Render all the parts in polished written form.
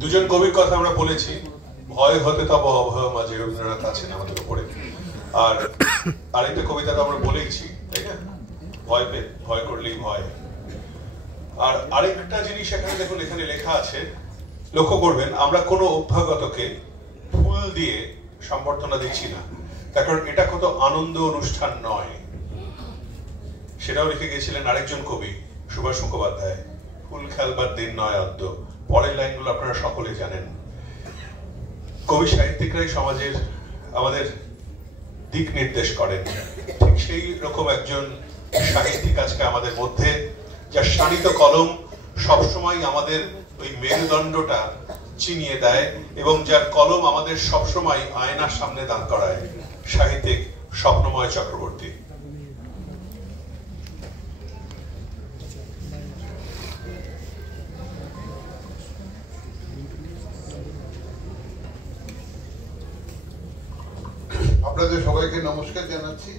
দুজন কবির কথা আমরা বলেছি, ভয় হতে তব অভয় মাঝে রবীন্দ্রনাথ আছেন আমাদের উপরে, আর আরেকটা কবিতা তো আমরা বলেইছি, তাই না? ভয় করলেই ভয়। আর আরেকটা জিনিস এখানে দেখুন, এখানে লেখা আছে, লক্ষ্য করবেন, আমরা কোনো অভ্যাগতকে ফুল দিয়ে সম্বর্ধনা দিচ্ছি না, তার কারণ এটা কত আনন্দ অনুষ্ঠান নয়। সেটাও লিখে গিয়েছিলেন আরেকজন কবি, সুভাষ মুখোপাধ্যায়, ফুল খেলবার দিন নয় অদ্য। পরের লাইনগুলো আপনারা সকলে জানেন। কবি সাহিত্যিকরাই সমাজের আমাদের দিক নির্দেশ করেন, ঠিক সেই রকম একজন সাহিত্যিক আজকে আমাদের মধ্যে, যার শানিত কলম সবসময় আমাদের ওই মেরুদণ্ডটা চিনিয়ে দেয় এবং যার কলম আমাদের সবসময় আয়নার সামনে দাঁড় করায়, সাহিত্যিক স্বপ্নময় চক্রবর্তী। আপনাদের সবাইকে নমস্কার জানাচ্ছি।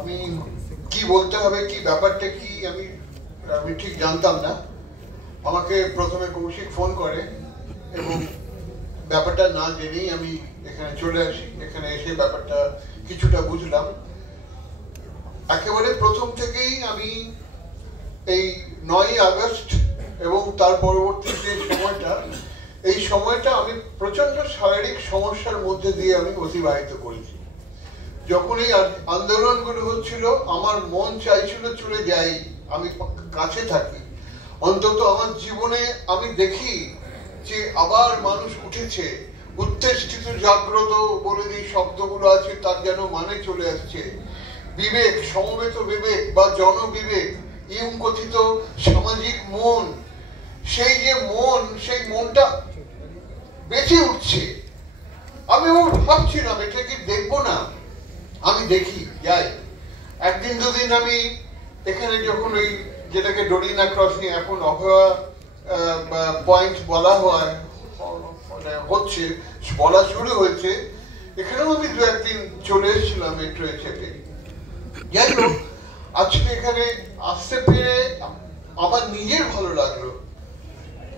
আমি কি বলতে হবে, কি ব্যাপারটা কি, আমি ঠিক জানতাম না। আমাকে প্রথমে কৌশিক ফোন করে এবং ব্যাপারটা না জেনেই আমি এখানে চলে আসি। এখানে এসে ব্যাপারটা কিছুটা বুঝলাম। একেবারে প্রথম থেকেই আমি এই 9ই আগস্ট এবং তার পরবর্তী যে সময়টা, এই সময়টা আমি প্রচন্ড শারীরিক সমস্যার মধ্যে দিয়ে আমি অতিবাহিত করেছি। যখন এই আন্দোলনগুলো হচ্ছিল, আমার মন চাইছিল চলে যাই, আমি কাছে থাকি, অন্তত আমার জীবনে আমি দেখি যে আবার মানুষ উঠেছে, উত্তেজিত জাগ্রত বলে যে শব্দগুলো আছে তার যেন মানে চলে আসছে। বিবেক, সমবেত বিবেক বা জনবিবেক, ইউং কথিত সামাজিক মন, সেই যে মন, সেই মনটা বেঁচে উঠছে। আমি ভাবছিলাম এটা কি দেখবো না, আমি দেখি যাই। একদিন দুদিন আমি এখানে যখন ওই যেটাকে ডোরিনা ক্রসিং এখন অভয়া পয়েন্ট বলা হয়, হচ্ছে বলা শুরু হয়েছে, এখানেও আমি দু একদিন চলে এসেছিলাম মেট্রোয় চেপে। যাই হোক, আজকে এখানে আসতে পেরে আমার নিজের ভালো লাগলো,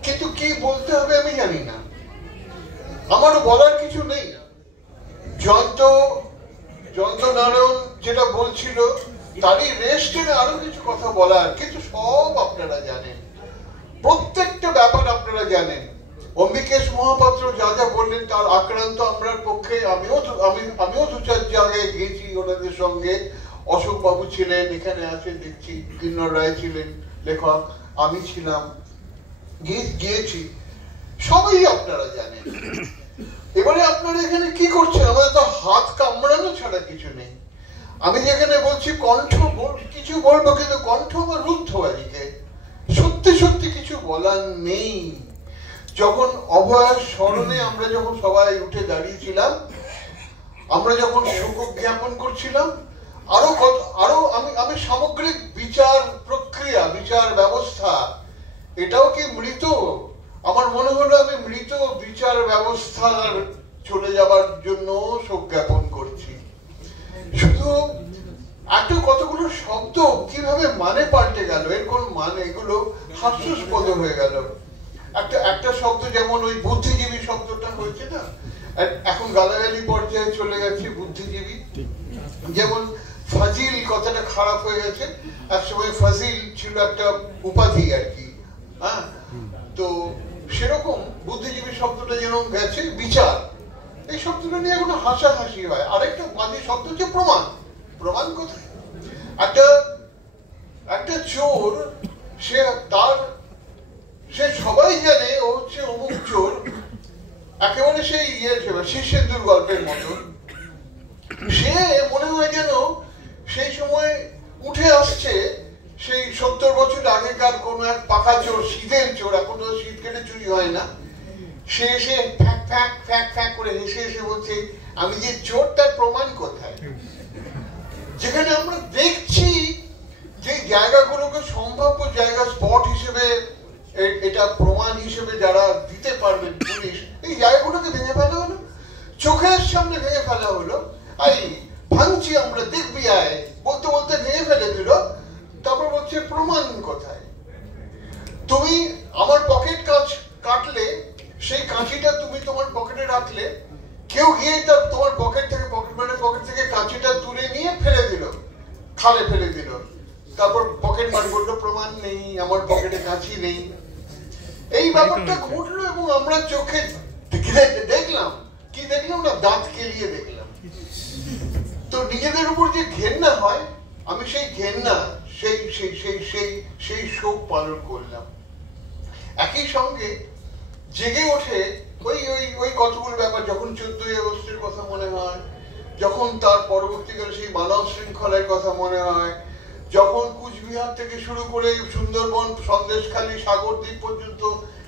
কিন্তু কি বলতে হবে আমি জানি না, আমারও বলার কিছু নেই। জয়ন্ত নারায়ণ যেটা বলছিল তারই রেস্টে আরো কিছু কথা বলার, কিন্তু সব আপনারা জানেন, প্রত্যেকটা ব্যাপার আপনারা জানেন। অম্বিকেশ মহাপাত্র যা যা বললেন তার আক্রান্ত আমরা পক্ষে, আমিও দু চার জায়গায় গিয়েছি ওনাদের সঙ্গে। অশোক বাবু ছিলেন, এখানে আছেন দেখছি, কিন্নর রায় ছিলেন লেখক, আমি ছিলাম, গিয়েছি, সবাই আপনারা জানেন। এবারে আপনারা এখানে কি করছেন? আমাদের তো হাত কামড়ানো ছাড়া কিছু নেই। আমি যেখানে বলছি কণ্ঠ কিছু বলবো, কিন্তু কণ্ঠ আমার রুদ্ধ আজকে, সত্যি সত্যি কিছু বলার নেই। যখন অভয়ার স্মরণে আমরা যখন সবাই উঠে দাঁড়িয়েছিলাম, আমরা যখন শোক জ্ঞাপন করছিলাম, আরো আমি সামগ্রিক বিচার প্রক্রিয়া, বিচার ব্যবস্থা, এটাও কি মৃত? আমার মনে হলো আমি মৃত বিচার ব্যবস্থার চলে যাবার জন্য শোক জ্ঞাপন করছি। শুধু একটা কতগুলো শব্দ কিভাবে মানে পাল্টে গেল, এর কোন মানে, এগুলো হাস্যাস্পদ হয়ে গেল। একটা শব্দ যেমন ওই বুদ্ধিজীবী শব্দটা হয়েছে না, এখন গালাগালি পর্যায়ে চলে গেছে বুদ্ধিজীবী। যেমন ফাজিল কথাটা খারাপ হয়ে গেছে, একসময় ফাজিল ছিল একটা উপাধি আর কি, হ্যাঁ, তো সেরকম বুদ্ধিজীবী শব্দটা যেরকম গেছে বিচার, এই শব্দটা নিয়ে এখন হাসাহাসি হয়। আরেকটা বাজে শব্দ হচ্ছে প্রমাণ। প্রমাণ কোথায়? একটা চোর, সে সবাই জানে ও হচ্ছে অমুক চোর, একেবারে সেই শীর্ষেন্দুর গল্পের মতন। সে মনে হয় যেন সেই সময় উঠে আসছে সেই 70 বছর আগেকার কোন এক পাকা চোর, শীতের চোর, এখন তো শীত কেটে চুরি হয় না। সে এসে ফ্যাক ফ্যাক ফ্যাক ফ্যাক করে হেসে হেসে বলছে, আমি যে চোর তার প্রমাণ কোথায়? যেখানে আমরা দেখছি যে জায়গাগুলোকে সম্ভাব্য জায়গা, স্পট হিসেবে, এটা প্রমাণ হিসেবে যারা দিতে পারবেন পুলিশ, এই জায়গাগুলোকে ভেঙে ফেলা হলো, চোখের সামনে ভেঙে ফেলা হলো। এই ভাঙছি আমরা, দেখবি আয় বলতে বলতে ভেঙে ফেলে দিল। তারপর বলছে প্রমাণ কোথায়? তুমি আমার পকেট কাঁচিটা তুমি তোমার পকেটে রাখলে, কেউ গিয়ে তোমার পকেট থেকে কাঁচিটা তুলে নিয়ে ফেলে দিল, খালে ফেলে দিল। তারপর পকেট মার বললো প্রমাণ নেই, আমার পকেটে কাঁচি নেই। এই ব্যাপারটা ঘটলো এবং আমরা চোখে দেখলাম, কি দেখলাম না, দাঁত কেলিয়ে দেখলাম। তো নিজেদের উপর যে ঘেন্না হয়, আমি সেই ঘেন্না, সেই শোক পালন করলাম। একই সঙ্গে জেগে ওঠে ওই কতগুলো ব্যাপার, যখন 14ই আগস্টের কথা মনে হয়, যখন তার পরবর্তীকালে সেই মানব শৃঙ্খলার কথা মনে হয়, যখন কুচবিহার থেকে শুরু করে সুন্দরবন, সন্দেশখালী, সাগরদ্বীপ পর্যন্ত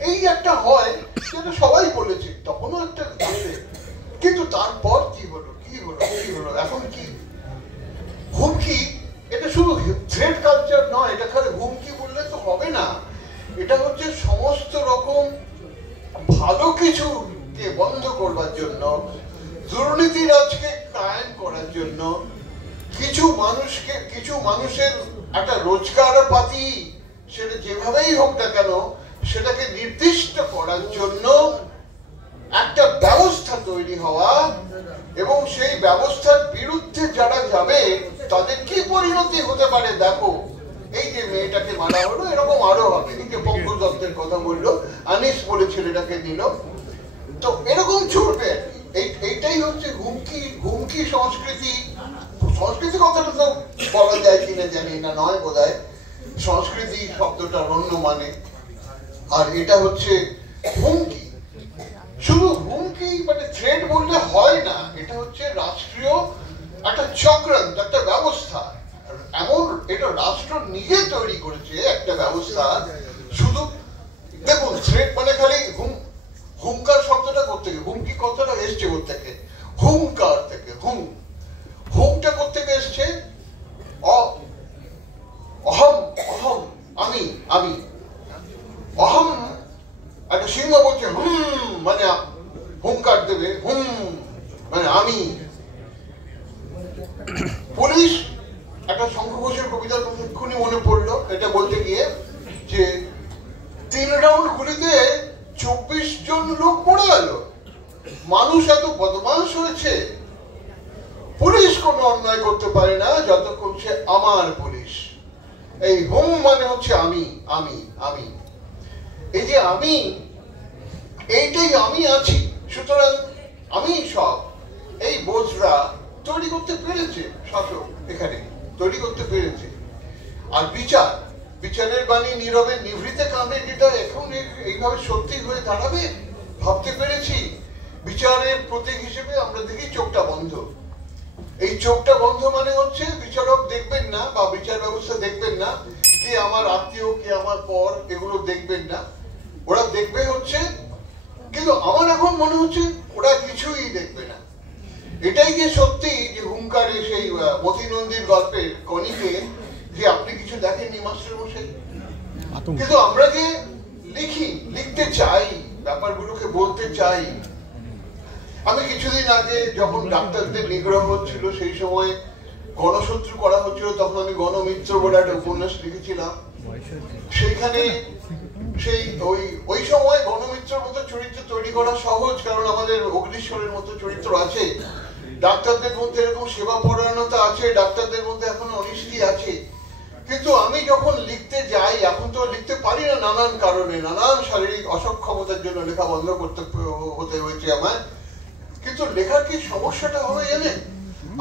এই একটা হয়, সেটা সবাই বলেছে, তখনও একটা আছে। কিন্তু তারপর কি হলো, এখন কি হুমকি? এটা শুধু থ্রেড কালচার নয়, এটা খালি হুমকি বললে তো হবে না। এটা হচ্ছে সমস্ত রকম ভালো কিছুকে বন্ধ করবার জন্য, দুর্নীতিরাজকে কায়েম করার জন্য, কিছু মানুষের একটা রোজগার পাতি, সেটা যেভাবেই হোক না কেন, সেটাকে নির্দিষ্ট করার জন্য একটা ব্যবস্থা তৈরি হওয়া, এবং সেই ব্যবস্থার বিরুদ্ধে যারা যাবে তাদের কি পরিণতি হতে পারে দেখো। এই যে মেয়েটাকে মারা হলো, এরকম আরো হবে। এই যে পঙ্কজ দত্তের কথা বললো, আনিস বলে ছেলেটাকে দিল, তো এরকম চলবে। এইটাই হচ্ছে হুমকি সংস্কৃতি। সংস্কৃতি কথাটা তো বলা যায় কিনা জানি না, নয় বোধহয়। সংস্কৃতি শব্দটার অন্য মানে, আর এটা হচ্ছে হুমকি। শুধু হুমকি মানে থ্রেড বললে হয় না, এটা হচ্ছে রাষ্ট্রীয় একটা চক্রান্ত, একটা ব্যবস্থা। এমন এটা রাষ্ট্র নিজে তৈরি করেছে একটা ব্যবস্থা। শুধু দেখুন, থ্রেড মানে খালি হুঙ্কার শব্দটা কোত্থেকে, হুমকি কথাটা এসছে কোত্থেকে, হুঙ্কার থেকে। হুমটা কোত্থেকে এসছে, অহম, আমি। অহম একটা সিংহ বলছে মানে হুঙ্কার দেবে, মানে আমি। পুলিশ, একটা শঙ্খ ঘোষের কবিতার কথা এক্ষুনি মনে পড়লো, এটা বলতে গিয়ে, যে 3 রাউন্ড গুলিতে 24 জন লোক মরে গেল। মানুষ এত বদমাশ হয়েছে, পুলিশ কোনো অন্যায় করতে পারে না যতক্ষণ সে আমার পুলিশ। এই মানে হচ্ছে আমি। এই যে আমি, এইটাই আমি আছি, সুতরাং আমি সব। এই বোঝরা তৈরি করতে পেরেছে শাসক, এখানে তৈরি করতে পেরেছে। আর বিচারের বাণী নীরবে নিভৃতে কাঁদে, যেটা এখন এইভাবে সত্যি হয়ে দাঁড়াবে ভাবতে পেরেছি। বিচারের প্রতীক হিসেবে আমরা দেখি চোখটা বন্ধ। এই চোখটা বন্ধ মানে হচ্ছে বিচারক দেখবেন না, বা বিচার ব্যবস্থা দেখবেন না, কে আমার আত্মীয়, কে আমার পর, এগুলো দেখবেন না। ওরা দেখবে হচ্ছে, কিন্তু আমার এখন মনে হচ্ছে ওরা কিছুই দেখবে না। এটাই যে সত্যি, যে হুঙ্কারে সেই মতি নন্দীর গল্পের কনিকে, যে আপনি কিছু দেখেননি মাস্টার মশাই। কিন্তু আমরা যে লিখতে চাই, ব্যাপারগুলোকে বলতে চাই। আমি কিছুদিন আগে যখন ডাক্তারদের নিগ্রহ হচ্ছিল, সেই সময় গণশত্রু করা হচ্ছিল, তখন আমি গণমিত্র বলে একটা উপন্যাস লিখেছিলাম। সেইখানে ওই সময় গণমিত্রের মতো চরিত্র তৈরি করা সহজ, কারণ আমাদের অগ্নিশ্বরের মতো চরিত্র আছে, ডাক্তারদের মধ্যে এরকম সেবা পরায়ণতা আছে, ডাক্তারদের মধ্যে এখন অনিষ্টি আছে। কিন্তু আমি যখন লিখতে যাই, এখন তো লিখতে পারি না নানান কারণে, নানান শারীরিক অসক্ষমতার জন্য লেখা বন্ধ হতে হয়েছে আমার। কিন্তু লেখার কি সমস্যাটা হবে জানেন?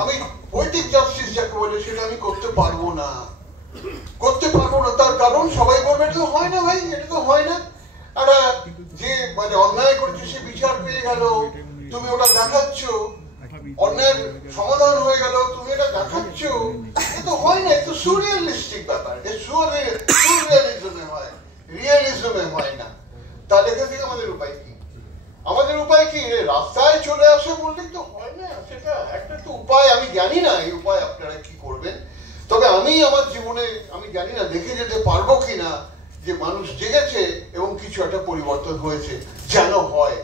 আমি পোয়েটিক জাস্টিস যাকে বলে, সেটা আমি করতে পারবো না। তার কারণ সবাই বলবে এটা তো হয় না ভাই, এটা তো হয় না। একটা যে মানে অন্যায় করেছে সে বিচার পেয়ে গেল, তুমি ওটা দেখাচ্ছ, অন্যায়ের সমাধান হয়ে গেল, তুমি এটা দেখাচ্ছ, এ তো হয় না। এটা সুরিয়ালিস্টিক ব্যাপার, সুরিয়ালিজমে হয়, রিয়েলিজমে হয় না। তা লেখা থেকে আমাদের উপায় কি? রাস্তায় চলে আসে বললেই তো হয় না, সেটা একটা তো উপায়। আমি জানি না এই উপায় আপনারা কি করবেন, তবে আমি আমার জীবনে আমি জানি না দেখে যেতে পারবো কিনা যে মানুষ জেগেছে এবং কিছু একটা পরিবর্তন হয়েছে। যেন হয়।